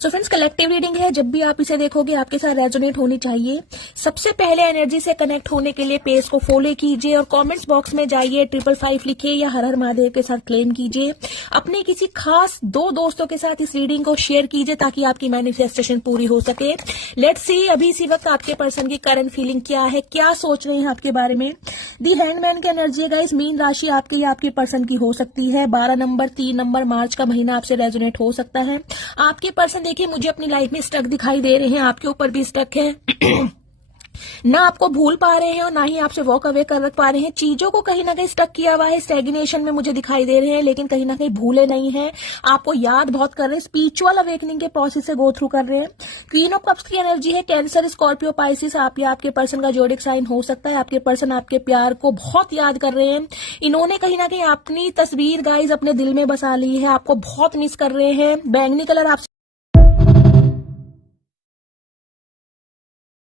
So friends, collective reading है, जब भी आप इसे देखोगे आपके साथ रेजोनेट होनी चाहिए। सबसे पहले एनर्जी से कनेक्ट होने के लिए पेज को फॉलो कीजिए और कमेंट्स बॉक्स में जाइए 555 लिखिए या हर हर महादेव के साथ क्लेम कीजिए। अपने किसी खास 2 दोस्तों के साथ इस रीडिंग को शेयर कीजिए ताकि आपकी मैनिफेस्टेशन पूरी हो सके। लेट्स सी अभी इसी वक्त आपके पर्सन की करंट फीलिंग क्या है, क्या सोच रहे हैं आपके बारे में। दी हैंगमैन की एनर्जी है गाइस, मीन राशि आपके या आपके पर्सन की हो सकती है। 12 नंबर 3 नंबर मार्च का महीना आपसे रेजोनेट हो सकता है। आपके पर्सन देखिए मुझे अपनी लाइफ में स्टक दिखाई दे रहे हैं, आपके ऊपर भी स्टक है। ना आपको भूल पा रहे हैं और ना ही आपसे वॉक अवे कर पा रहे हैं। चीजों को कहीं ना कहीं स्टक किया हुआ है, स्टैग्नेशन में मुझे दिखाई दे रहे हैं, लेकिन कहीं ना कहीं भूले नहीं है, आपको याद बहुत कर रहे हैं, स्पिरिचुअल अवेकनिंग के प्रोसेस से गो थ्रू कर रहे हैं। क्वीन ऑफ कप्स की एनर्जी है, कैंसर स्कॉर्पियो पाइसिस आप या आपके पर्सन का जोडिक साइन हो सकता है। आपके पर्सन आपके प्यार को बहुत याद कर रहे हैं। इन्होंने कहीं ना कहीं अपनी तस्वीर गाइज अपने दिल में बसा ली है, आपको बहुत मिस कर रहे हैं। बैंगनी कलर आप